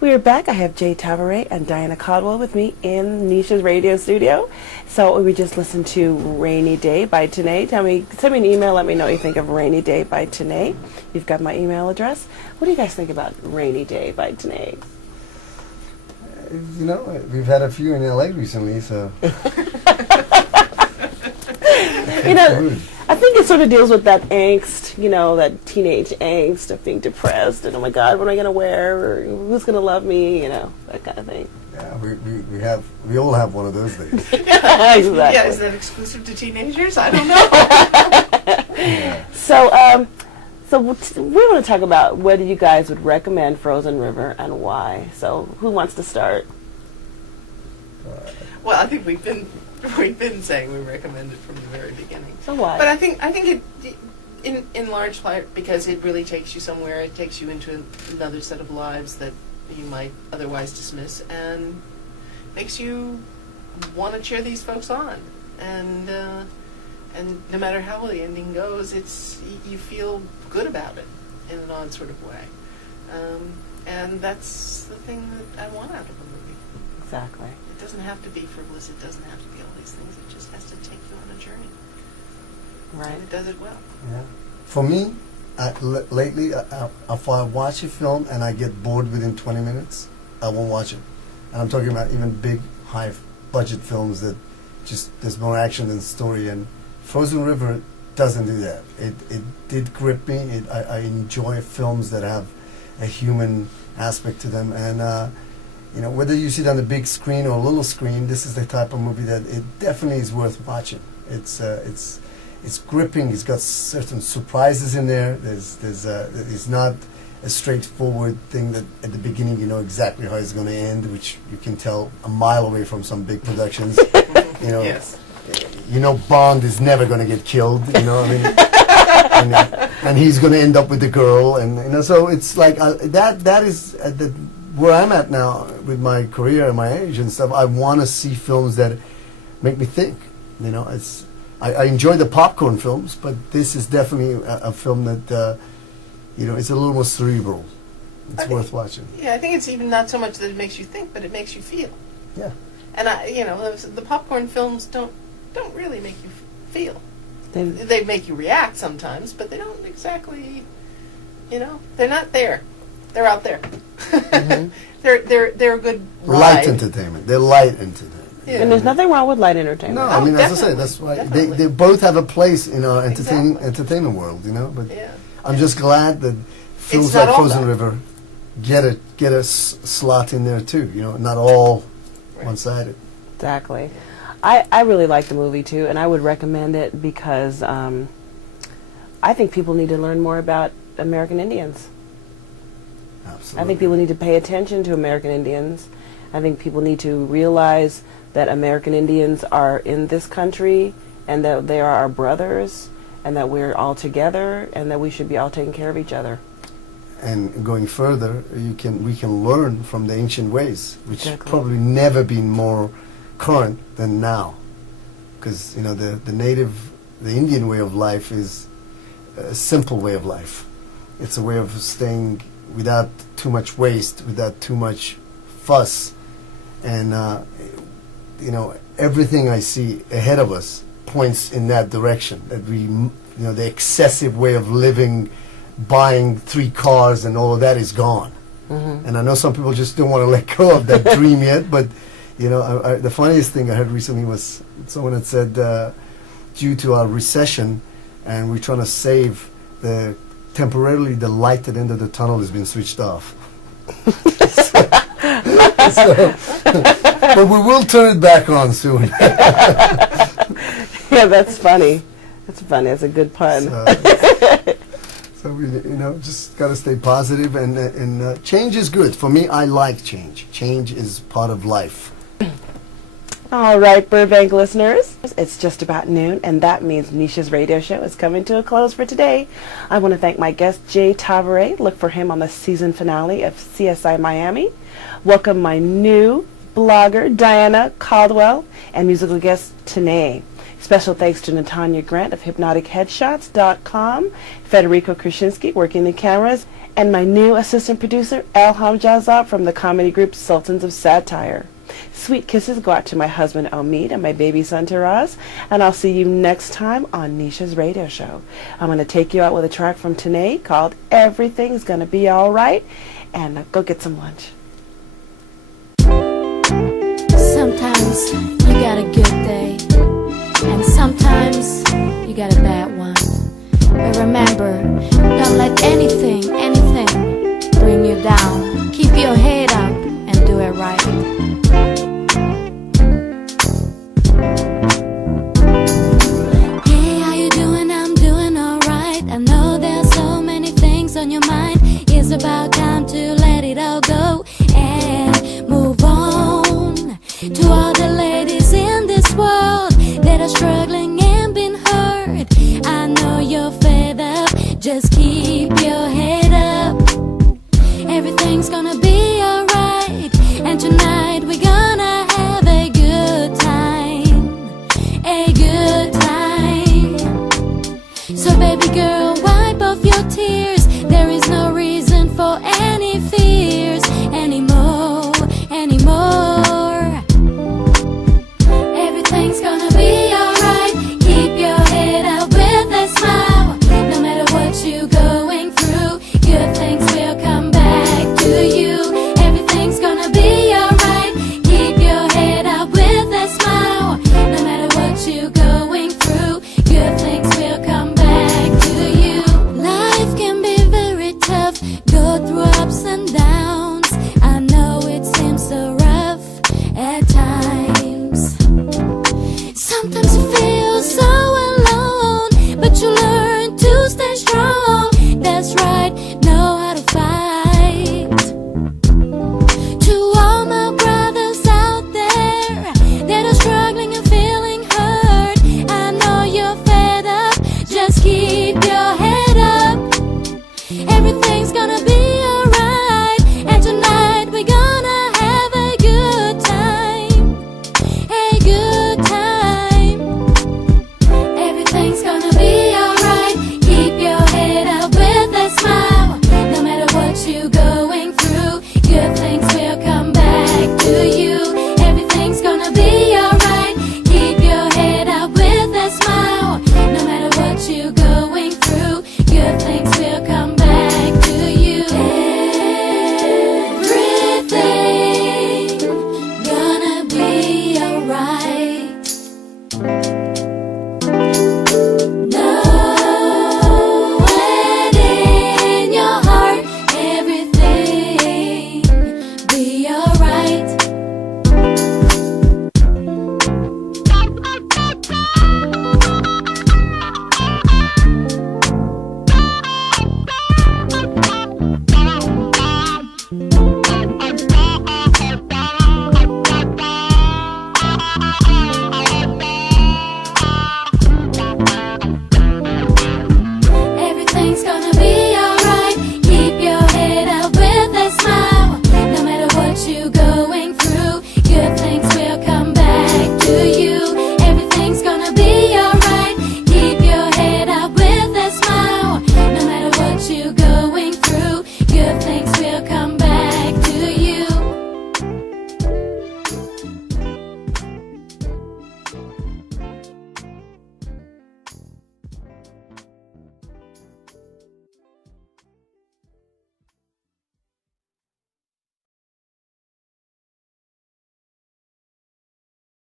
We are back. I have Jay Tavares and Diana Caldwell with me in Nisha's radio studio. So we just listened to Rainy Day by Tanae. Send me an email. Let me know what you think of Rainy Day by Tanae. You've got my email address. What do you guys think about Rainy Day by Tanae? You know, we've had a few in LA recently, so. You know, I think it sort of deals with that angst, you know, that teenage angst of being depressed and, oh my God, what am I going to wear? Or who's going to love me? You know, that kind of thing. Yeah, we all have one of those days. Exactly. Yeah, is that exclusive to teenagers? I don't know. Yeah. So we want to talk about whether you guys would recommend Frozen River and why. So who wants to start? Well, I think we've been saying we recommend it from the very beginning. So why? But I think it, in large part, because it really takes you somewhere. It takes you into another set of lives that you might otherwise dismiss, and makes you want to cheer these folks on. And no matter how the ending goes, you feel good about it in an odd sort of way. And that's the thing that I want out of a movie. Exactly. It doesn't have to be frivolous. It doesn't have to be all these things. It just has to take you on a journey. Right. And it does it well. Yeah. For me, lately, if I watch a film and I get bored within 20 minutes, I won't watch it. And I'm talking about even big, high-budget films that just there's more action than story. And Frozen River doesn't do that. It did grip me. I enjoy films that have a human aspect to them. And you know, whether you see it on the big screen or a little screen, this is the type of movie that it definitely is worth watching. It's gripping. It's got certain surprises in there. It's not a straightforward thing that at the beginning you know exactly how it's going to end, which you can tell a mile away from some big productions. You know, Yes. you know Bond is never going to get killed. You know, I mean, and he's going to end up with the girl, and you know, so it's like that is where I'm at now with my career and my age and stuff. I want to see films that make me think. You know, I enjoy the popcorn films, but this is definitely a film that you know, it's a little more cerebral. It's worth watching. Yeah, I think it's even not so much that it makes you think, but it makes you feel. Yeah. And the popcorn films don't really make you feel. They- They make you react sometimes, but they don't exactly. You know, they're not there. They're out there. Mhm. They're a good ride. Light entertainment. They're light entertainment. Yeah. And there's nothing wrong with light entertainment. No, I mean, as I say, definitely, that's why definitely. they both have a place in our Exactly. entertainment world, you know. But Yeah. I'm just glad that films not like all Frozen that. River get a slot in there too. You know, not all Right. one-sided. Exactly. I really like the movie too, and I would recommend it because I think people need to learn more about American Indians. Absolutely. I think people need to pay attention to American Indians. I think people need to realize that American Indians are in this country and that they are our brothers and that we're all together and that we should be all taking care of each other. And going further, we can learn from the ancient ways, which Exactly. probably never been more current than now, because you know the Indian way of life is a simple way of life. It's a way of staying without too much waste, without too much fuss, and you know, everything I see ahead of us points in that direction. That the excessive way of living, buying 3 cars and all of that is gone. Mm-hmm. And I know some people just don't want to let go of that dream yet, but you know, the funniest thing I heard recently was someone had said, due to our recession, and we're trying to save temporarily the light at the end of the tunnel has been switched off. But we will turn it back on soon. Yeah, that's funny. That's funny. That's a good pun. So we, you know, just got to stay positive, and change is good. For me, I like change. Change is part of life. All right, Burbank listeners, it's just about noon, and that means Nisha's radio show is coming to a close for today. I want to thank my guest, Jay Tavares. Look for him on the season finale of CSI Miami. Welcome my new blogger, Diana Caldwell, and musical guest, Tanae. Special thanks to Natanya Grant of HypnoticHeadshots.com, Federico Krasinski working the cameras, and my new assistant producer, Elham Jazab from the comedy group Sultans of Satire. Sweet kisses go out to my husband Omid and my baby son Taraz, and I'll see you next time on Nisha's radio show. I'm going to take you out with a track from Tanae called Everything's Gonna Be Alright, and go get some lunch. Sometimes you got a good day, and sometimes you got a bad one. But remember, don't let anything bring you down.